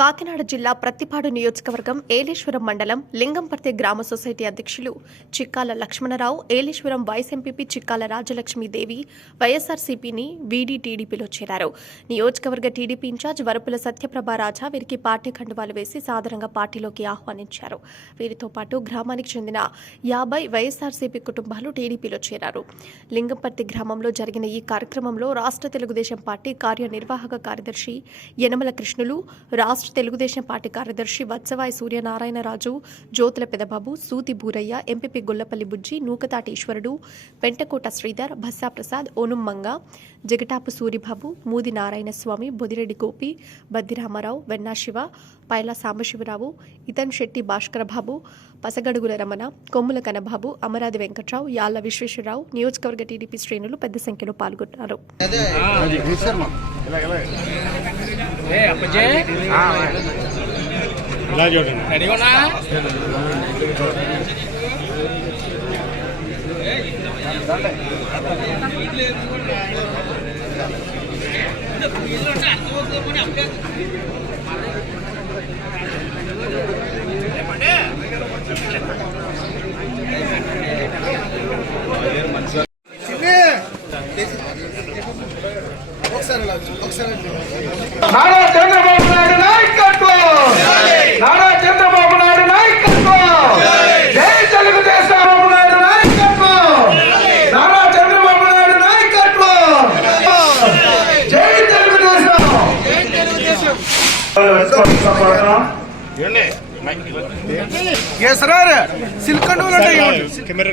కాకినాడ జిల్లా ప్రత్తిపాడు నియోజకవర్గం ఏలేశ్వరం మండలం లింగంపర్తి గ్రామ సొసైటీ అధ్యక్షులు చిక్కాల లక్ష్మణరావు ఏలేశ్వరం వైస్ ఎంపీపీ చిక్కాల రాజలక్ష్మీదేవి వైఎస్ఆర్సీపీని వీడీ టీడీపీలో చేరారు. నియోజకవర్గ టీడీపీ ఇన్ఛార్జ్ వరపుల సత్యప్రభా రాజా వీరికి పార్టీ కండువాలు వేసి సాదరంగా పార్టీలోకి ఆహ్వానించారు. వీరితో పాటు గ్రామానికి చెందిన యాభై వైఎస్ఆర్సీపీ కుటుంబాలు టీడీపీలో చేరారు. లింగంపర్తి గ్రామంలో జరిగిన ఈ కార్యక్రమంలో రాష్ట్ర తెలుగుదేశం పార్టీ కార్యనిర్వాహక కార్యదర్శి యనమల కృష్ణులు రాష్ట్ర తెలుగుదేశం పార్టీ కార్యదర్శి వత్సవాయి సూర్యనారాయణరాజు జ్యోతుల పెదబాబు సూతి బూరయ్య ఎంపీపీ గొల్లపల్లి బుజ్జి నూకతాటి ఈశ్వరుడు పెంటకోట శ్రీధర్ భస్సా ప్రసాద్ ఓనుమ్మంగ జగటాపు సూరిబాబు మూది నారాయణ స్వామి బొదిరెడ్డి గోపి బద్దిరామారావు వెన్నా శివ పైలా సాంబశివరావు ఇతన్ శెట్టి భాస్కరబాబు పసగడుగుల రమణ కొమ్ముల కనబాబు అమరాది వెంకట్రావు యాళ్ళ విశ్వేశ్వరరావు నియోజకవర్గ టీడీపీ శ్రేణులు పెద్ద సంఖ్యలో పాల్గొన్నారు. ఇలా చూడండి రెడీ ఉన్నా నారా చంద్రబాబు నాయుడు నాయకత్వం! నారా చంద్రబాబు నాయుడు నాయకత్వం! జై తెలుగుదేశం బాబు నాయుడు నాయకత్వం! నారా చంద్రబాబు నాయుడు నాయకత్వం! జై తెలుగుదేశం! కేసరారు సిల్కండ్ కెమెరా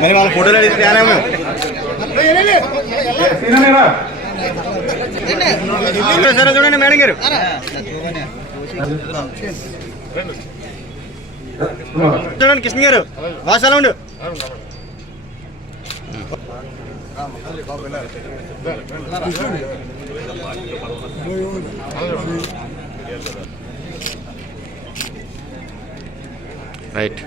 మరి వాళ్ళ ఫోటోలు అడిగితే సరే చూడండి మేడం గారు. చూడండి కృష్ణ గారు వాసాల ఉండు రైట్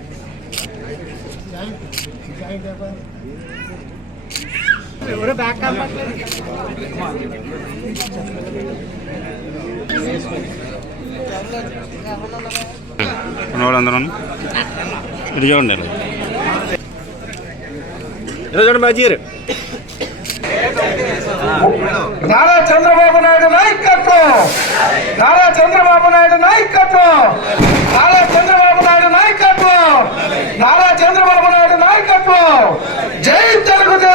వాళ్ళందరూ ఇటు చూడండి. ఇలా చూడండి బాజీ గారు. నారా చంద్రబాబు నాయుడు నాయకత్వం! నారా చంద్రబాబు నాయుడు నాయకత్వం నారా చంద్రబాబు నాయుడు నాయకత్వం నారా చంద్రబాబు నాయుడు నాయకత్వం జై